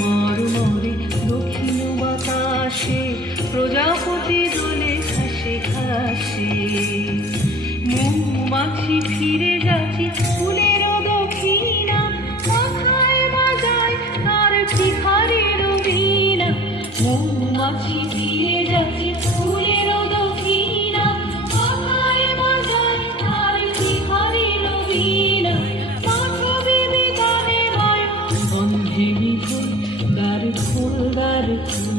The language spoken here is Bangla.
মরমরে দক্ষিণ বাতাসে প্রজাপতি দোলে ঘাসে ঘাসে। মৌমাছি ফিরে যাচ্ছে ফুলের দক্ষিণা, মাথায় বাজায় তার ভিখারির বীণা। মৌমাছি ফিরে যাচ্ছে ফুলের দক্ষিণা, মাথায় বাজায় তার ভিখারির বীণা। মাধবী বিতানে বায়ু গন্ধে বিভোর, দ্বার খোল দ্বার খোল।